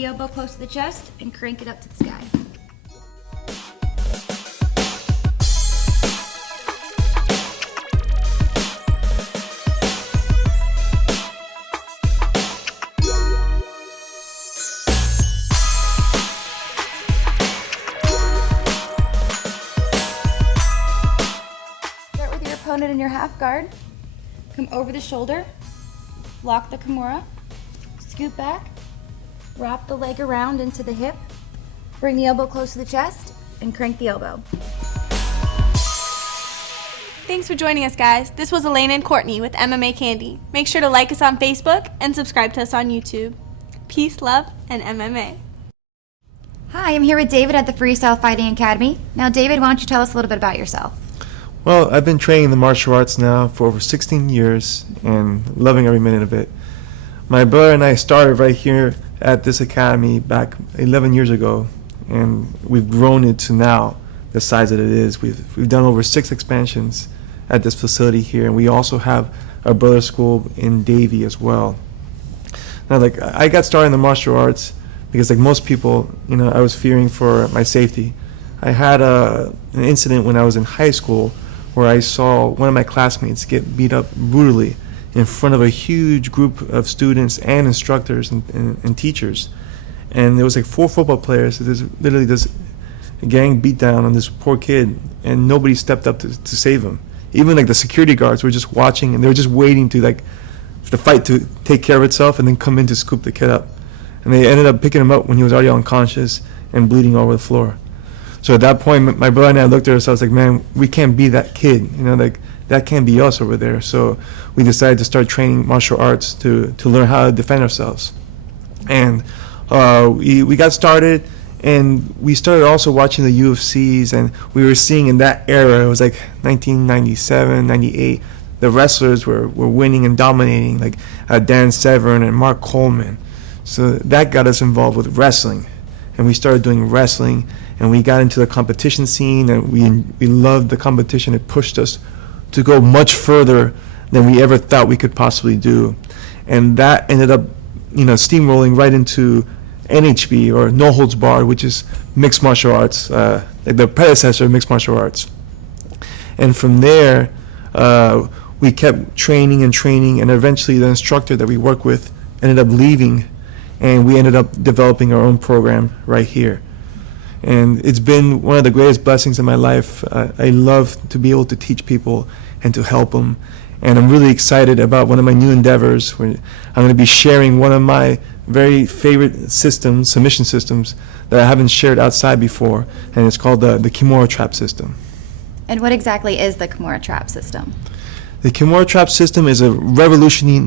the elbow close to the chest and crank it up to the sky. Start with your opponent in your half guard. Come over the shoulder, lock the Kimura, scoot back, wrap the leg around into the hip, bring the elbow close to the chest, and crank the elbow. Thanks for joining us, guys. This was Elena and Courtney with MMA Candy. Make sure to like us on Facebook and subscribe to us on YouTube. Peace, love, and MMA. Hi, I'm here with David at the Freestyle Fighting Academy. Now, David, why don't you tell us a little bit about yourself? Well, I've been training the martial arts now for over 16 years and loving every minute of it. My brother and I started right here at this academy back 11 years ago, and we've grown it to now the size that it is. We've done over 6 expansions at this facility here, and we also have a brother school in Davie as well. Now, I got started in the martial arts because, like most people, I was fearing for my safety. I had an incident when I was in high school where I saw one of my classmates get beat up brutally in front of a huge group of students and instructors and teachers. And there was like 4 football players. So there's literally this gang beat down on this poor kid, and nobody stepped up to save him. Even like the security guards were just watching, and they were just waiting to for the fight to take care of itself and then come in to scoop the kid up. And they ended up picking him up when he was already unconscious and bleeding all over the floor. So at that point, my brother and I looked at ourselves like, man, we can't be that kid, that can't be us over there. So we decided to start training martial arts to learn how to defend ourselves. And we got started, and we started also watching the UFCs, and we were seeing in that era, it was like 1997, 98, the wrestlers were winning and dominating, like Dan Severn and Mark Coleman. So that got us involved with wrestling, and we started doing wrestling, and we got into the competition scene, and we loved the competition. It pushed us to go much further than we ever thought we could possibly do. And that ended up, steamrolling right into NHB, or No Holds Barred, which is mixed martial arts, like the predecessor of mixed martial arts. And from there, we kept training, and eventually the instructor that we worked with ended up leaving, and we ended up developing our own program right here. And it's been one of the greatest blessings in my life. I love to be able to teach people and to help them. And I'm really excited about one of my new endeavors, where I'm going to be sharing one of my very favorite systems, submission systems, that I haven't shared outside before. And it's called the Kimura Trap system. And what exactly is the Kimura Trap system? The Kimura Trap system is a revolutionary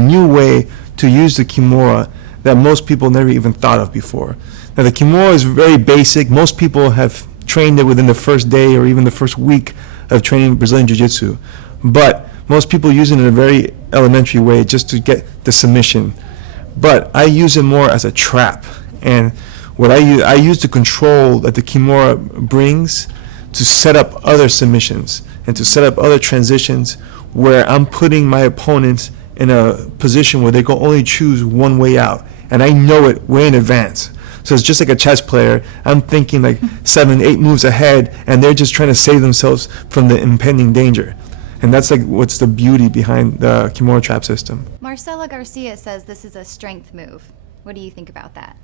new way to use the Kimura that most people never even thought of before. Now, the Kimura is very basic. Most people have trained it within the first day or even the first week of training Brazilian jiu-jitsu. But most people use it in a very elementary way just to get the submission. But I use it more as a trap. And what I use the control that the Kimura brings to set up other submissions and to set up other transitions where I'm putting my opponents in a position where they can only choose one way out. And I know it way in advance. So it's just like a chess player. I'm thinking like 7, 8 moves ahead, and they're just trying to save themselves from the impending danger. And that's like what's the beauty behind the Kimura Trap system. Marcelo Garcia says this is a strength move. What do you think about that?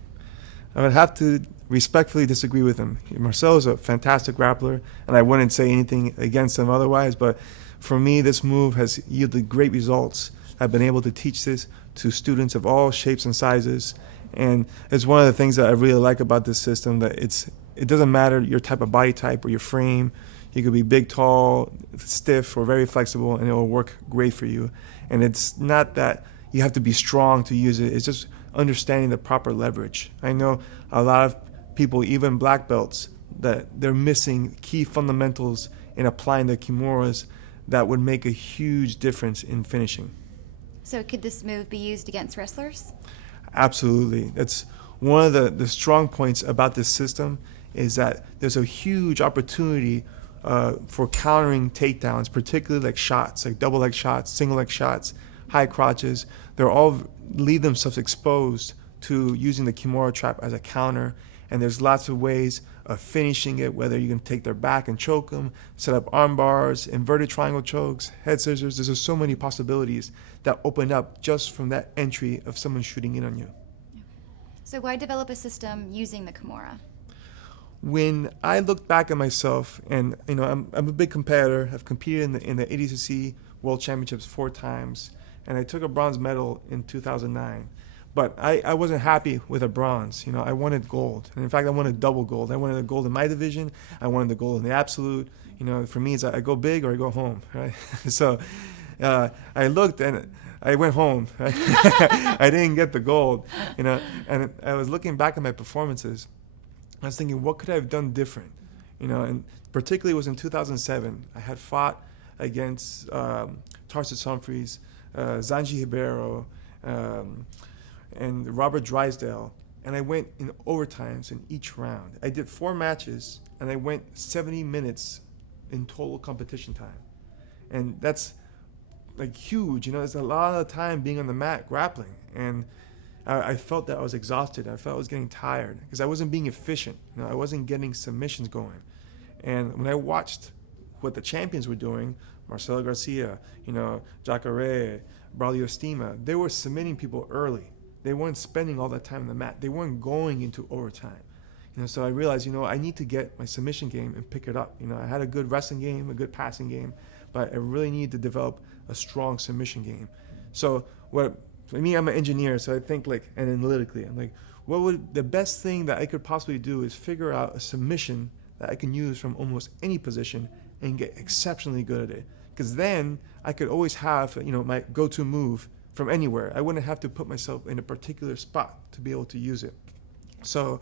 I would have to respectfully disagree with him. Marcelo's a fantastic grappler, and I wouldn't say anything against him otherwise, but for me, this move has yielded great results. I've been able to teach this to students of all shapes and sizes, and it's one of the things that I really like about this system, that it doesn't matter your type of body type or your frame. You could be big, tall, stiff, or very flexible, and it will work great for you. And it's not that you have to be strong to use it. It's just understanding the proper leverage. I know a lot of people, even black belts, that they're missing key fundamentals in applying the Kimuras that would make a huge difference in finishing. So could this move be used against wrestlers? Absolutely. That's one of the strong points about this system, is that there's a huge opportunity for countering takedowns, particularly like shots, like double leg shots, single leg shots, high crotches. They're all leave themselves exposed to using the Kimura Trap as a counter. And there's lots of ways of finishing it, whether you can take their back and choke them, set up arm bars, inverted triangle chokes, head scissors. There's just so many possibilities that open up just from that entry of someone shooting in on you. So why develop a system using the Kimura? When I look back at myself, and I'm a big competitor. I've competed in the ADCC World Championships 4 times, and I took a bronze medal in 2009. But I wasn't happy with a bronze. I wanted gold, and in fact, I wanted double gold. I wanted the gold in my division. I wanted the gold in the absolute. For me, it's I go big or I go home, right? So I looked and I went home. Right? I didn't get the gold, and I was looking back at my performances. I was thinking, what could I have done different? And particularly it was in 2007. I had fought against Tarsus Humphreys, Zanji Ribeiro, and Robert Drysdale, and I went in overtimes in each round. I did 4 matches, and I went 70 minutes in total competition time. And that's like huge, there's a lot of time being on the mat grappling. And I felt that I was exhausted. I felt I was getting tired because I wasn't being efficient. I wasn't getting submissions going. And when I watched what the champions were doing, Marcelo Garcia, Jacare, Braulio Estima, they were submitting people early. They weren't spending all that time on the mat. They weren't going into overtime. So I realized, I need to get my submission game and pick it up. I had a good wrestling game, a good passing game, but I really need to develop a strong submission game. So for me, I'm an engineer, so I think analytically. I'm like, what would the best thing that I could possibly do is figure out a submission that I can use from almost any position and get exceptionally good at it. Because then I could always have, my go-to move from anywhere. I wouldn't have to put myself in a particular spot to be able to use it. So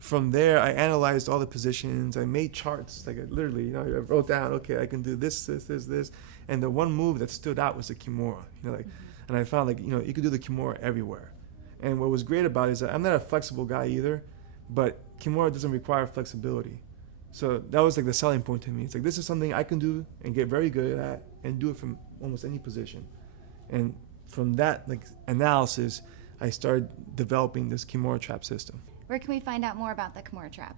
from there, I analyzed all the positions. I made charts, I wrote down, okay, I can do this, and the one move that stood out was the Kimura. And I found you could do the Kimura everywhere. And what was great about it is that I'm not a flexible guy either, but Kimura doesn't require flexibility. So that was the selling point to me. It's this is something I can do and get very good at and do it from almost any position. And from that analysis, I started developing this Kimura Trap system. Where can we find out more about the Kimura Trap?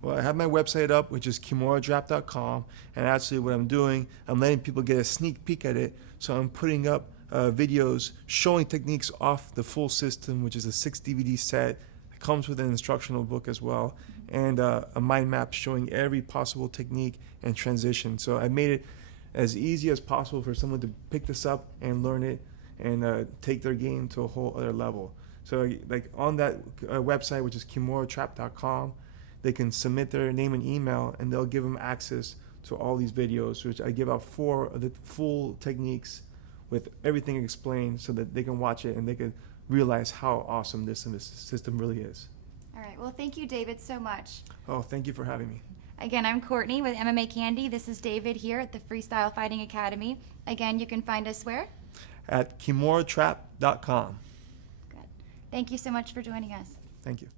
Well, I have my website up, which is kimuratrap.com, and actually what I'm doing, I'm letting people get a sneak peek at it. So I'm putting up videos showing techniques off the full system, which is a 6 DVD set. It comes with an instructional book as well, and a mind map showing every possible technique and transition. So I made it as easy as possible for someone to pick this up and learn it and take their game to a whole other level. So on that website, which is kimuratrap.com, they can submit their name and email, and they'll give them access to all these videos, which I give out 4 of the full techniques with everything explained so that they can watch it and they can realize how awesome this system really is. All right. Well, thank you, David, so much. Oh, thank you for having me. Again, I'm Courtney with MMA Candy. This is David here at the Freestyle Fighting Academy. Again, you can find us where? At kimuratrap.com. Good. Thank you so much for joining us. Thank you.